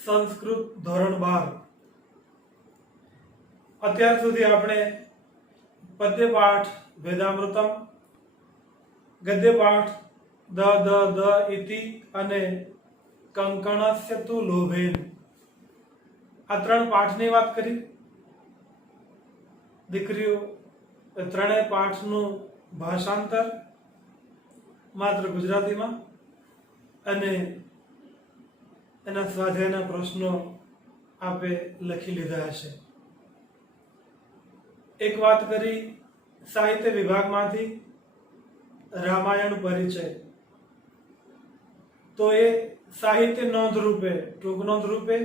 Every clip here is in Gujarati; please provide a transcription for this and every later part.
સંસ્કૃત ધોરણ 12 અત્યાર સુધી આપણે પદ્ય પાઠ વેદામૃતમ, ગદ્ય પાઠ દ દ દ ઇતિ અને કંકણસ્ય તુ લોભેન આ ત્રણ પાઠની વાત કરી. દીકરીઓ, ત્રણેય પાઠનું ભાષાંતર માત્ર ગુજરાતીમાં અને એના સ્વાધ્યાયના પ્રશ્નો આપે લખી લીધા હશે. એક વાત કરી સાહિત્ય વિભાગમાંથી રામાયણ પરિચય, તો એ સાહિત્ય નોંધ રૂપે, ટૂંક નોંધ રૂપે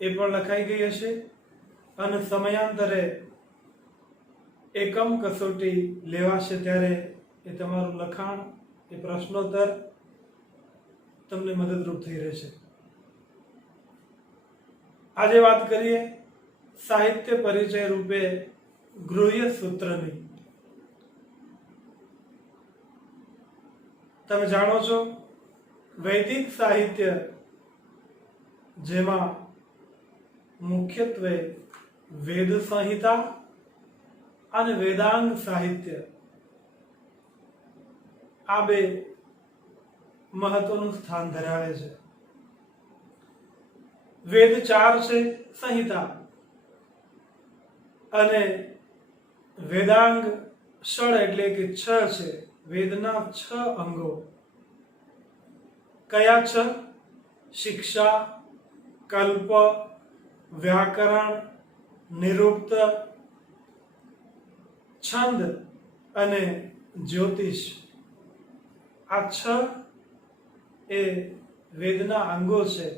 એ પણ લખાઈ ગઈ હશે અને સમયાંતરે એકમ કસોટી લેવાશે ત્યારે એ તમારું લખાણ, એ પ્રશ્નોત્તર તમને મદદરૂપ થઈ રહેશે. આજે વાત કરીએ સાહિત્ય પરિચય રૂપે ગૃહ્ય સૂત્રની. તમે જાણો છો વૈદિક સાહિત્ય, જેમાં મુખ્યત્વે વેદ સંહિતા અને વેદાંગ સાહિત્ય આ બે મહત્વનું સ્થાન ધરાવે છે. વેદ 4 છે સંહિતા, અને વેદાંગ ષડ એટલે કે 6 છે. વેદના 6 અંગો. કયા 6? શિક્ષા, કલ્પ, વ્યાકરણ, નિરુક્ત, છંદ અને જ્યોતિષ. આ 6 એ વેદના અંગો છે.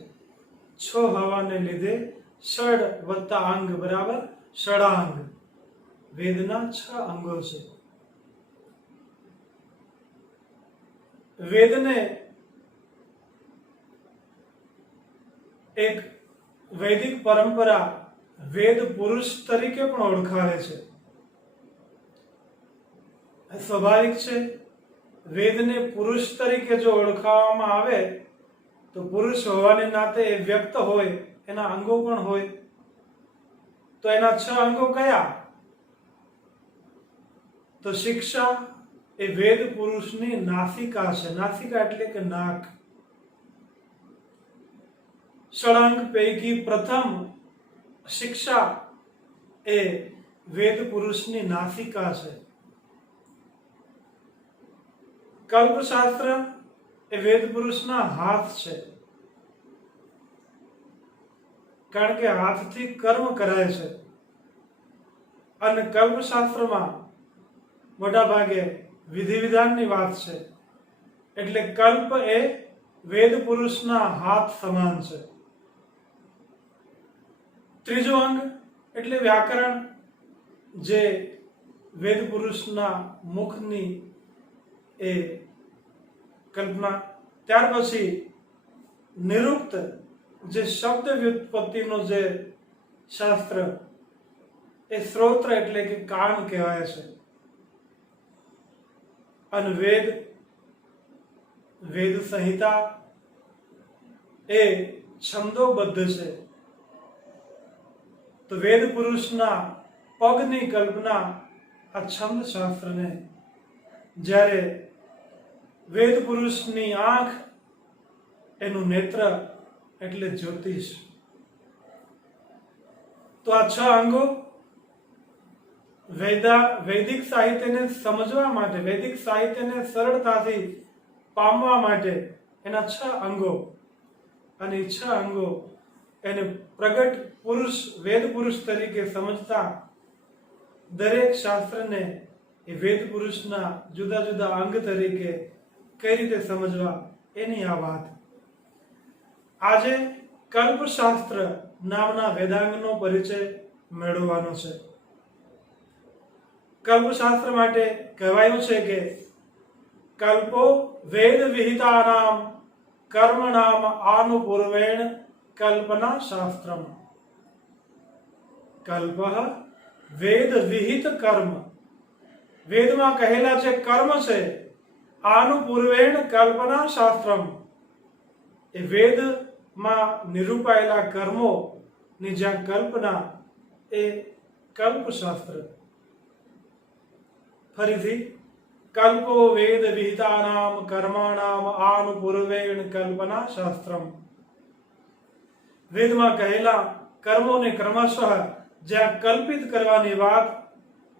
6 હોવાને લીધે ષડ વત્તા અંગ બરાબર ષડાંગ. વેદના 6 અંગો છે. વેદને એક વૈદિક પરંપરા વેદ પુરુષ તરીકે પણ ઓળખાવે છે. સ્વાભાવિક છે, વેદને પુરુષ તરીકે જો ઓળખાવવામાં આવે તો પુરુષ હોવાને નાતે એ વ્યક્ત હોય, એના અંગો પણ હોય. તો એના 6 અંગો કયા? તો શિક્ષા એ વેદ પુરુષની નાસિકા છે. નાસિકા એટલે કે નાક. ષડાંગ પૈકી પ્રથમ શિક્ષા એ વેદ પુરુષની નાસિકા છે. કલ્પશાસ્ત્ર એ વેદ પુરુષના હાથ છે, કારણ કે હાથથી કર્મ કરાય છે. અને કલ્પશાસ્ત્રમાં મોટા ભાગે વિધિ વિધાનની વાત છે, એટલે કલ્પ એ વેદ પુરુષના હાથ સમાન છે. ત્રીજો અંગ એટલે વ્યાકરણ, જે વેદ પુરુષના મુખની એ કલ્પના. ત્યાર પછી નિરુક્ત, જે શબ્દ વ્યુત્પત્તિનો જે શાસ્ત્ર, એ સ્ત્રોત્ર એટલે કે કાન કહેવાય છે. અને વેદ સંહિતા એ છંદોબદ્ધ છે. તો વેદ પુરુષના પગની કલ્પના આ છંદ શાસ્ત્રને, જ્યારે વેદ પુરુષની આંખ એનું નેત્ર એટલે જ્યોતિષ. તો આ 6 અંગો વૈદિક સાહિત્યને સમજવા માટે, વૈદિક સાહિત્યને સરળતાથી પામવા માટે એના 6 અંગો. અને 6 અંગો એને પ્રગટ પુરુષ, વેદ પુરુષ તરીકે સમજતા દરેક શાસ્ત્રને એ વેદ પુરુષના જુદા જુદા અંગ તરીકે કઈ રીતે સમજવા, એની આ વાત. આજે કલ્પશાસ્ત્ર નામના વેદાંગનો પરિચય મેળવવાનો છે. કલ્પશાસ્ત્ર માટે કહેવાયું છે કે કલ્પો વેદ વિહિતાનામ કર્મણામ આનુપૂર્વેણ કલ્પના શાસ્ત્રમ. કલ્પઃ વેદ વિહિત કર્મ. વેદમાં કહેલા જે કર્મ છે, આનુપૂર્વેણ કલ્પના શાસ્ત્રમ, એ વેદ માં નિરૂપાયેલા કર્મોની જ્યાં કલ્પના એ કલ્પશાસ્ત્ર. ફરીથી, કલ્પો વેદ વિહિતાનામ કર્માણામ આનુપૂર્વેણ કલ્પના શાસ્ત્રમ. વેદમાં કહેલા કર્મોને ક્રમશઃ જ્યાં કલ્પિત કરવાની વાત,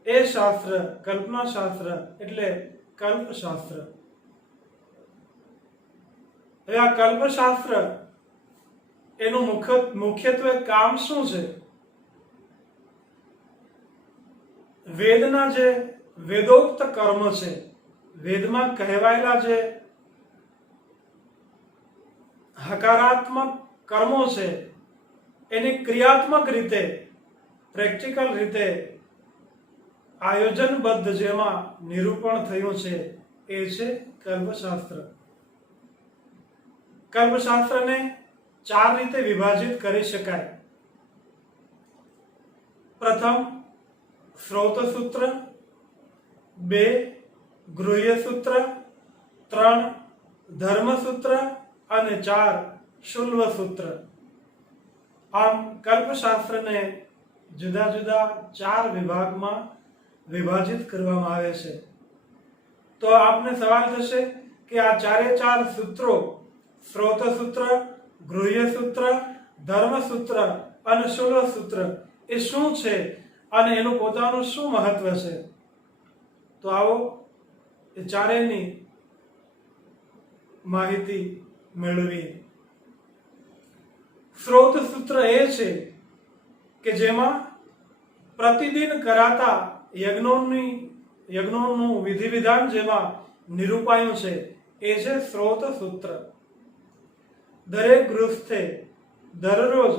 એ શાસ્ત્ર કલ્પના શાસ્ત્ર એટલે કલ્પશાસ્ત્ર. હવે આ કલ્પશાસ્ત્ર એનું મુખ્યત્વે કામ શું છે? વેદના જે વેદોક્ત કર્મ છે, વેદમાં કહેવાયેલા જે હકારાત્મક કર્મો છે, એની ક્રિયાત્મક રીતે, પ્રેક્ટિકલ રીતે આયોજનબદ્ધ જેમાં નિરૂપણ થયું છે, એ છે કલ્પશાસ્ત્ર. કલ્પશાસ્ત્રને 4 રીતે વિભાજિત કરી શકાય. પ્રથમ સ્રોત સૂત્ર, 2 ગૃહ્ય સૂત્ર, 3 ધર્મ સૂત્ર અને 4 શુલ્વ સૂત્ર. આમ કલ્પશાસ્ત્રને જુદા જુદા 4 વિભાગમાં વિભાજિત કરવામાં આવે છે. તો આપને સવાલ થશે કે આ 4 સૂત્રો, સ્રોત સૂત્ર, ગૃહ્ય સૂત્ર, ધર્મ સૂત્ર અને શુલ્વ સૂત્ર એ શું છે અને એનું પોતાનું શું મહત્વ છે? તો આવો એ ચારેયની માહિતી મેળવીએ. સ્રોત સૂત્ર એ છે કે જેમાં પ્રતિદિન કરાતા યજ્ઞોનું વિધિ વિધાન જેમાં નિરૂપાયું છે, એ છે સ્રોત સૂત્ર. દરેક ગૃહસ્થે દરરોજ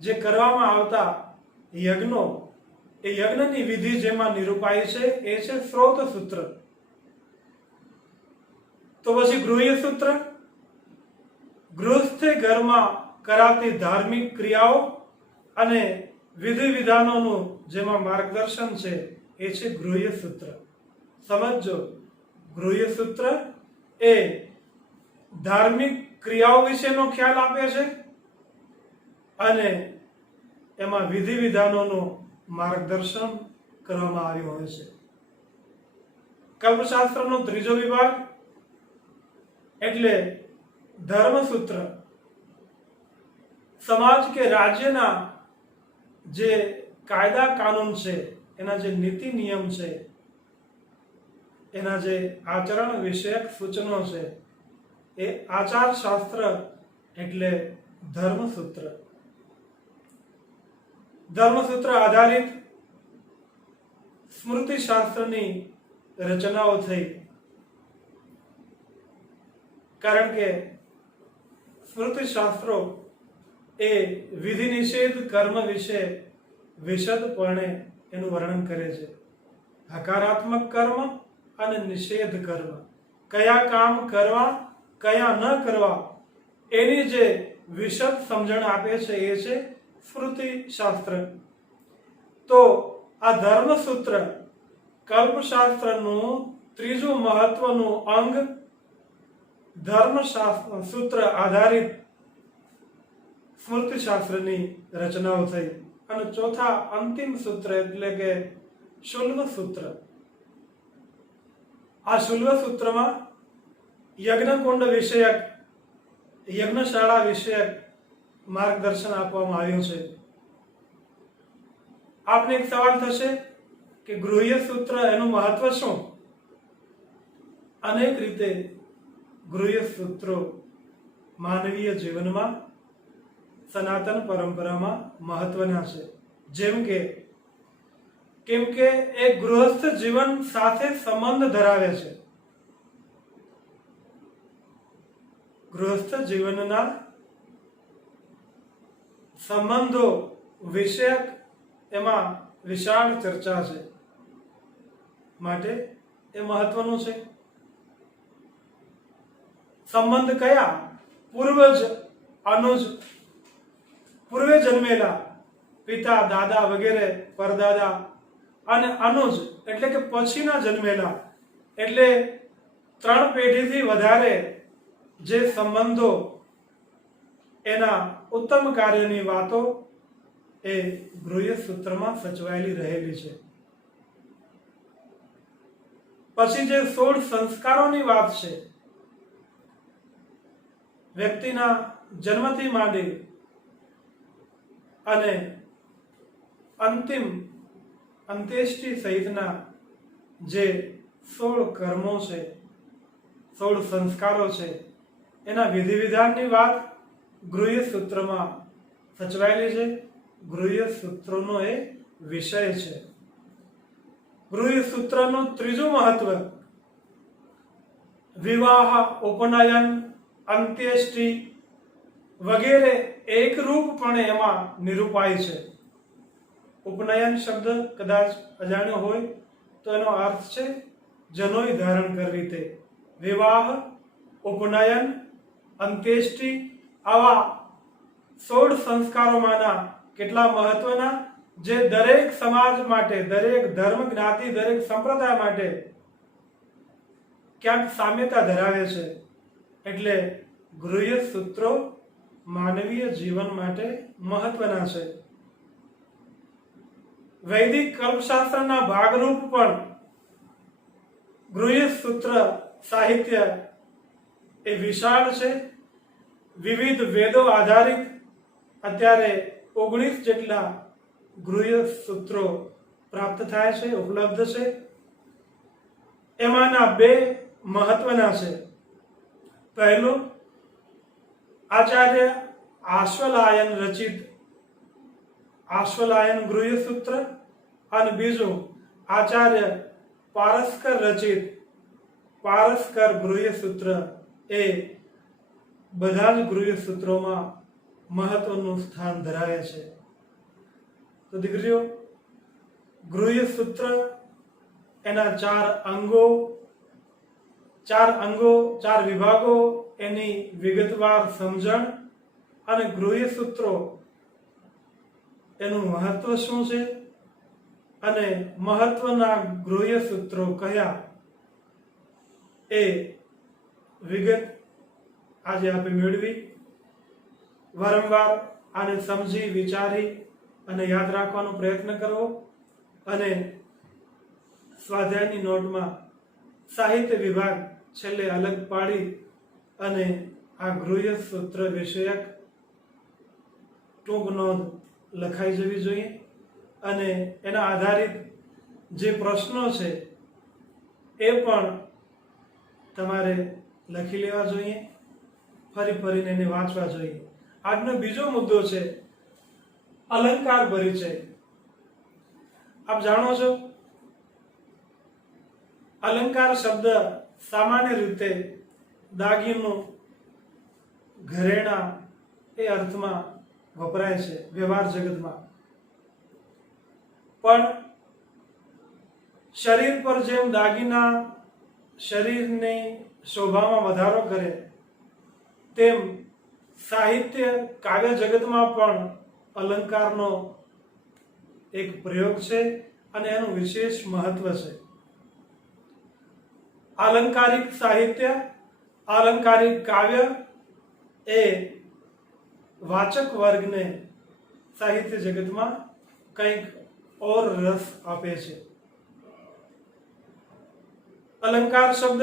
જે કરવામાં આવતા યજ્ઞો, એ યજ્ઞની વિધિ જેમાં નિરૂપાય છે, એ છે સ્રોત સૂત્ર. તો પછી ગૃહ્ય સૂત્ર, ગૃહસ્થે ઘરમાં કરાતી ધાર્મિક ક્રિયાઓ અને વિધિ વિધાનોનું જેમાં માર્ગદર્શન છે, એ છે ગૃહ્ય સૂત્ર. સમજો, ગૃહ્ય સૂત્ર એ ધાર્મિક ક્રિયાઓ વિશેનો ખ્યાલ આપે છે અને એમાં વિધિ વિધાનોનું માર્ગદર્શન કરવામાં આવ્યું હોય છે. કલ્પશાસ્ત્રનો 3જો વિભાગ એટલે ધર્મસૂત્ર. સમાજ કે રાજ્યના જે કાયદા કાનૂન છે, એના જે નીતિ નિયમ છે, એના જે આચરણ વિષયક સૂચનો છે, એ આચાર શાસ્ત્ર એટલે ધર્મસૂત્ર. ધર્મસૂત્ર આધારિત સ્મૃતિ શાસ્ત્રની રચનાઓ થઈ. કારણ કે સ્મૃતિ શાસ્ત્રો એ વિધિ નિષેધ કર્મ વિશે વિશદપણે એનું વર્ણન કરે છે. હકારાત્મક કર્મ અને નિષેધ કર્મ, કયા કામ કરવા કયા ન કરવા, એની જે વિશદ સમજણ આપે છે, એ છે સ્મૃતિ શાસ્ત્ર. તો આ ધર્મસૂત્ર કલ્પશાસ્ત્રનું 3જું મહત્વનું અંગ ધર્મસૂત્ર આધારિત સ્મૃતિશાસ્ત્રની રચનાઓ થઈ. અને ચોથા અંતિમ સૂત્ર એટલે કે શુલ્વ સૂત્ર. આ શુલ્વ સૂત્રમાં યજ્ઞકુંડ વિષયક, યજ્ઞશાળા વિષયક માર્ગદર્શન આપવામાં આવ્યું છે. આપને એક સવાલ થશે કે ગૃહ્ય સૂત્ર એનું મહત્વ શું? અનેક રીતે ગૃહ્ય સૂત્રો માનવીય જીવનમાં, સનાતન પરંપરામાં મહત્વના છે. જેમ કે કેમ કે એ ગૃહસ્થ જીવન સાથે સંબંધ ધરાવે છે. ગૃહસ્થ જીવનના સંબંધો વિષયક એમાં વિશાળ ચર્ચા છે, માટે એ મહત્વનું છે. સંબંધ કયા? પૂર્વજ, અનુજ, પૂર્વે જન્મેલા પિતા, દાદા વગેરે, પરદાદા, અને અનુજ એટલે કે પછીના જન્મેલા, એટલે 3 પેઢીથી વધારે જે સંબંધો એના ઉત્તમ કાર્યની વાતો એ ગૃહ્ય સૂત્રમાં સચવાયેલી રહેલી છે. પછી જે 16 સંસ્કારોની વાત છે, વ્યક્તિના જન્મથી માંડી અને અંતિમ અંત્યેષ્ટિ સહિતના જે 16 કર્મો છે, 16 સંસ્કારો છે, એના વિધિ વિધાનની વાત ગૃહ્ય સૂત્રમાં સચવાયેલી છે. ગૃહ્ય સૂત્રોનો એ વિષય છે. ગૃહ્ય સૂત્રનું ત્રીજું મહત્વ વિવાહ, ઉપનયન, અંત્યેષ્ટિ વગેરે એકરૂપપણે એમાં નિરૂપાય છે. ઉપનયન શબ્દ કદાચ અજાણ્યો હોય તો એનો અર્થ છે જનોઈ ધારણ કરવી તે. વિવાહ, ઉપનયન, અંત્યેષ્ટિ આવા 16 સંસ્કારોમાંના કેટલા મહત્વના, જે દરેક સમાજ માટે, દરેક ધર્મ, જ્ઞાતિ, દરેક સંપ્રદાય માટે ક્યાંક સામ્યતા ધરાવે છે. એટલે ગૃહ્ય સૂત્રો માનવીય જીવન માટે મહત્વના છે. વૈદિક કલ્પશાસ્ત્રના ભાગરૂપ પણ ગૃહ્ય સૂત્ર સાહિત્ય એ વિશાળ છે. વિવિધ વેદો આધારિત અત્યારે 19 જેટલા ગૃહ્ય સૂત્રો પ્રાપ્ત થાય છે, ઉપલબ્ધ છે. એમાંના 2 મહત્વના છે. પહેલું આચાર્ય આશ્વલાયન રચિત આશ્વલાયન ગૃહ્ય સૂત્ર અને બીજું આચાર્ય પારસ્કર રચિત પારસ્કર ગૃહ્ય સૂત્ર. એ બધા જ ગૃહ્ય સૂત્રોમાં મહત્વનું સ્થાન ધરાવે છે. તો દીકરીઓ, ગૃહ્ય સૂત્ર એના 4 અંગો, 4 વિભાગો, એની વિગતવાર સમજણ અને ગૃહ્ય સૂત્રો એનું મહત્વ શું છે અને મહત્વના ગૃહ્ય સૂત્રો કયા, એ વિગત આજે આપણે મેળવી. વારંવાર આને સમજી, વિચારી અને યાદ રાખવાનો પ્રયત્ન કરવો. અને સ્વાધ્યાયની નોટમાં સાહિત્ય વિભાગ છેલ્લે અલગ પાડી અને આ ગૃહ્ય સૂત્ર વિષયક ટૂંક નોંધ લખાઈ જવી જોઈએ. અને એના આધારિત જે પ્રશ્નો છે એ પણ તમારે લખી લેવા જોઈએ, ફરીને એને વાંચવા જોઈએ. આજનો બીજો મુદ્દો છે અલંકાર પરિચય. આપ જાણો છો, અલંકાર શબ્દ સામાન્ય રીતે દાગીનું, ઘરેણા એ અર્થમાં વપરાય છે વ્યવહાર જગતમાં. પણ શરીર પર જેમ દાગીના શરીરની શોભામાં વધારો કરે, તેમ સાહિત્ય, કાવ્ય જગતમાં પણ અલંકારનો એક પ્રયોગ છે અને એનું વિશેષ મહત્વ છે. આલંકારિક સાહિત્ય, આલંકારિક કાવ્ય એ વાચક વર્ગને સાહિત્ય જગતમાં કંઈક ઓર રસ આપે છે. અલંકાર શબ્દ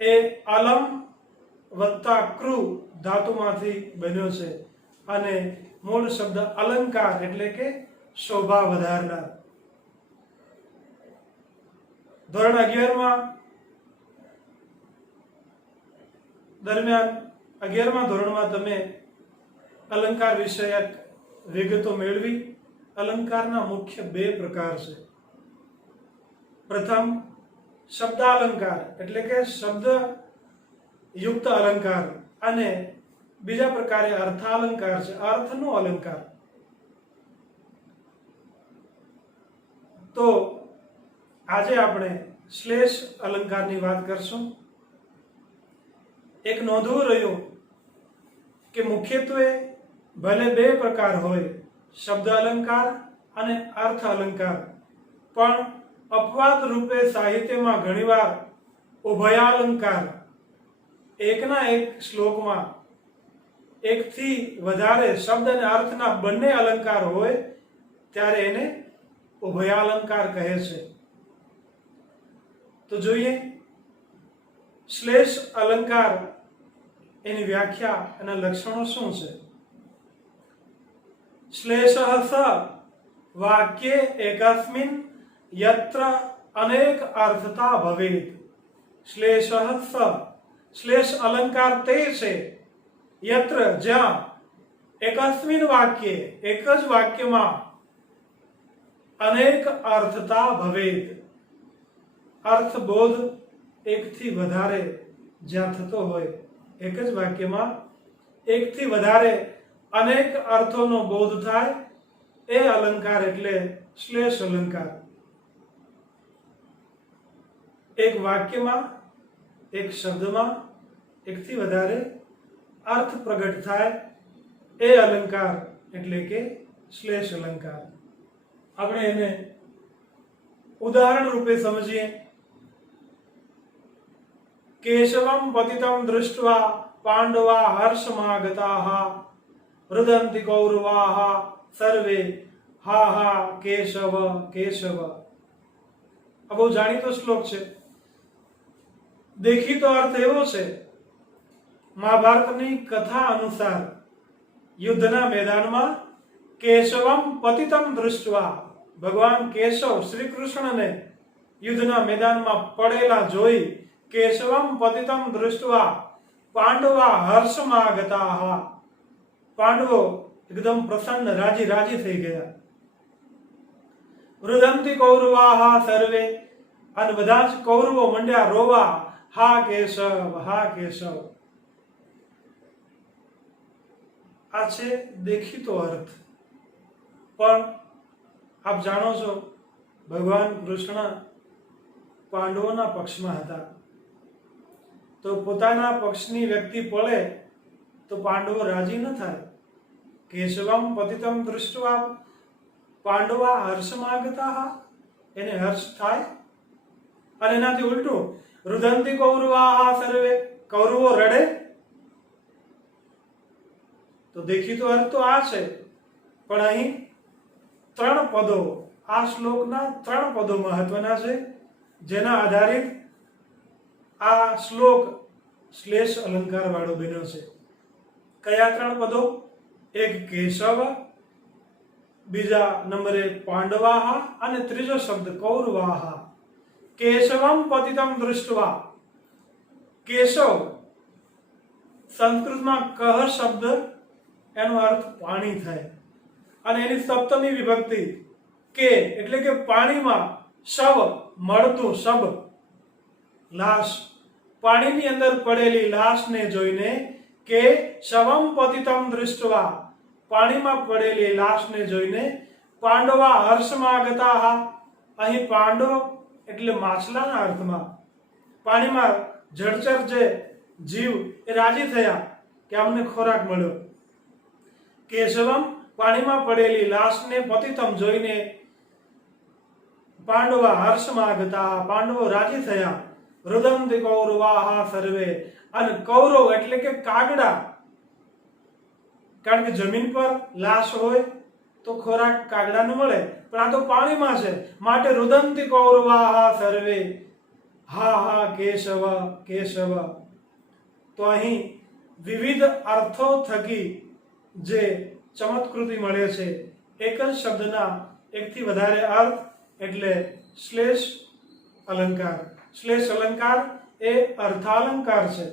એ અલમ વત્તા કૃ ધાતુમાંથી બન્યો છે અને મૂળ શબ્દ અલંકાર એટલે કે શોભા વધારનાર. ધોરણ 11માં દરમિયાન 11મા ધોરણમાં તમે અલંકાર વિષયક વિગતો મેળવી. અલંકારના મુખ્ય 2 પ્રકાર છે. પ્રથમ શબ્દાલંકાર એટલે કે શબ્દ યુક્ત અલંકાર, અને બીજા પ્રકારે અર્થાલંકાર છે, અર્થનો અલંકાર. તો આજે આપણે શ્લેષ અલંકારની વાત કરશું. એક નોંધવું રહ્યું કે મુખ્યત્વે ભલે 2 પ્રકાર હોય, શબ્દ અલંકાર અને અર્થ અલંકાર, પણ અપવાદ રૂપે સાહિત્યમાં ઘણીવાર ઉભયાલંકાર એકના એક શ્લોકમાં એકથી વધારે શબ્દ અને અર્થના બંને અલંકાર હોય ત્યારે એને ઉભયાલંકાર કહે છે. તો જોઈએ શ્લેષ અલંકાર એની વ્યાખ્યા અને લક્ષણો શું છે. શ્લેષ સ વાક્યે એકસ્મિન યત્ર અનેક અર્થતા ભવેત. શ્લેષ સ શ્લેષ અલંકાર તે છે યત્ર જ્યાં એકસ્મિન વાક્યે એક જ વાક્યમાં અનેક અર્થતા ભવેત અર્થબોધ એકથી વધારે જ્યાં થતો હોય, એક જ વાક્યમાં એકથી વધારે અનેક અર્થોનો બોધ થાય એ અલંકાર એટલે શ્લેષ અલંકાર. એક વાક્યમાં એક શબ્દમાં એકથી વધારે અર્થ પ્રગટ થાય એ અલંકાર એટલે કે શ્લેષ અલંકાર. આપણે એને ઉદાહરણ રૂપે સમજીએ. કેશવમ પતિતમ દૃષ્ટ્વા પાંડવા હર્ષમાગતાઃ રુદન્તિ કૌરવાઃ સર્વે હા હા કેશવ કેશવ. આ બહુ જાણીતો શ્લોક છે. દેખીતો અર્થ એવો છે, મહાભારતની કથા અનુસાર યુદ્ધના મેદાનમાં કેશવમ પતિતમ દૃષ્ટ્વા ભગવાન કેશવ શ્રી કૃષ્ણને યુદ્ધના મેદાનમાં પડેલા જોઈ કેશવમ પતિતમ દૃષ્ટ્વા પાંડવા હર્ષમાગતાઃ પાંડવો એકદમ પ્રસન્ન રાજી રાજી થઈ ગયા. રુદન્તિ કૌરવાઃ સર્વે અને બધા જ કૌરવો મંડ્યા રોવા હા કેશવ હા કેશવ. આ છે દેખીતો અર્થ. પણ આપ જાણો છો ભગવાન કૃષ્ણ પાંડવોના પક્ષમાં હતા, તો પોતાના પક્ષની વ્યક્તિ પડે તો પાંડવો રાજી ન થાય. કેશવમ પતિતમ દૃષ્ટ્વા પાંડવા હર્ષમાગતાઃ એને હર્ષ થાય. અને એનાથી ઉલટું રુદન્તિ કૌરવાઃ સર્વે કૌરવો રડે. તો દેખીતો અર્થ તો આ છે, પણ અહીં ત્રણ પદો, આ શ્લોકના ત્રણ પદો મહત્વના છે જેના આધારિત આ શ્લોક શ્લેષ અલંકાર વાળો બન્યો છે. કયા ત્રણ પદો? એક કેશવ, બીજા નંબરે પાંડવાહ અને ત્રીજો શબ્દ કૌરવાહ. કેશવમ પતિતમ દૃષ્ટ્વા. કેશવ સંસ્કૃતમાં કહ શબ્દ એનો અર્થ પાણી થાય અને એની સપ્તમી વિભક્તિ કે એટલે કે પાણીમાં શવ મળતું શબ લાશ, પાણીની અંદર પડેલી લાશને જોઈને કે શવમ પતિતમ દૃષ્ટ્વા પાણીમાં પડેલી લાશને જોઈને પાંડવા હર્ષમાગતાઃ. અહીં પાંડવ એટલે માછલાના અર્થમાં પાણીમાં જળચર જે જીવ એ રાજી થયા કે અમને ખોરાક મળ્યો. કેશવમ પાણીમાં પડેલી લાશને પતિતમ જોઈને પાંડવા હર્ષમાગતાઃ પાંડવો રાજી થયા. રુદન્તિ કૌરવાઃ સર્વે અને કૌરવ એટલે કે કાગડા, કારણ કે જમીન પર લાશ હોય તો ખોરાક કાગડાને મળે, પણ આ તો પાણીમાં છે માટે રુદન્તિ કૌરવાઃ સર્વે હા હા કેશવ કેશવ. તો અહીં વિવિધ અર્થો થકી જે ચમત્કૃતિ મળે છે, એક જ શબ્દના એકથી વધારે અર્થ એટલે શ્લેષ અલંકાર. શ્લેષ અલંકાર એ અર્થાલંકાર છે.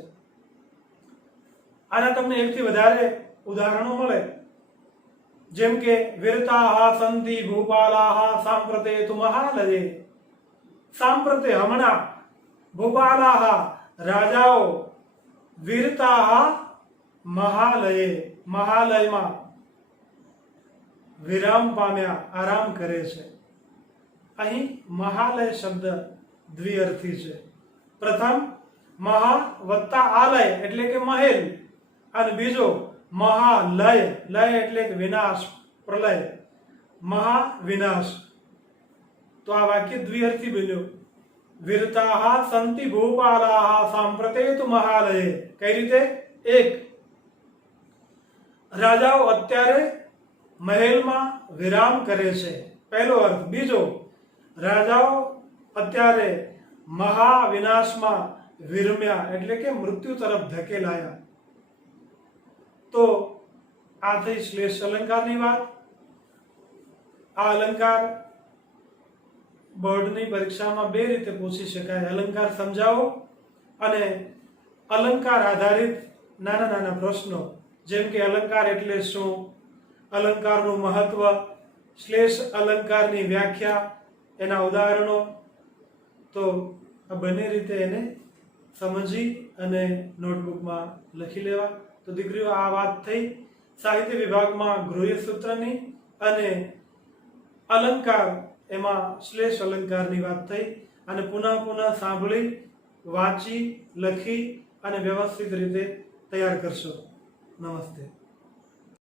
આના તમને એકથી વધારે ઉદાહરણો મળે, જેમ કે વીરતાઃ સંતિ ભૂપાલાઃ સાંપ્રતે તુ મહાલયે. સાંપ્રતે હમણાં, ભૂપાલાઃ રાજાઓ, વીરતાઃ મહાલયે મહાલયમાં વિરામ પામ્યા, આરામ કરે છે. અહીં મહાલય શબ્દ દ્વિઅર્થી છે. પ્રથમ મહા વત્તા આલય એટલે કે મહેલ, અને બીજો મહાલય, લય એટલે કે વિનાશ, પ્રલય, મહાવિનાશ. તો આ વાક્ય દ્વિઅર્થી બન્યો. વીરતાઃ સંતિ ભૂપાલાઃ સાંપ્રતે તુ મહાલયે. કઈ રીતે? એક, રાજાઓ અત્યારે મહેલમાં વિરામ કરે છે, પહેલો અર્થ. બીજો, રાજાઓ અત્યારે મહાવિનાશમાં વિરમ્યા એટલે કે મૃત્યુ તરફ ધકેલાયા. તો આ થઈ શ્લેષ અલંકારની વાત. આ અલંકાર બોર્ડની પરીક્ષામાં બે રીતે પૂછી શકાય: અલંકાર સમજાવો અને અલંકાર આધારિત નાના નાના પ્રશ્નો, જેમ કે અલંકાર એટલે શું, અલંકારનું મહત્વ, શ્લેષ અલંકારની વ્યાખ્યા, એના ઉદાહરણો. તો આ બંને રીતે એને સમજી અને નોટબુકમાં લખી લેવા. તો દીકરીઓ, આ વાત થઈ સાહિત્ય વિભાગમાં ગૃહ્ય સૂત્રની અને અલંકાર, એમાં શ્લેષ અલંકારની વાત થઈ. અને પુનઃ સાંભળી, વાંચી, લખી અને વ્યવસ્થિત રીતે તૈયાર કરશો. નમસ્તે.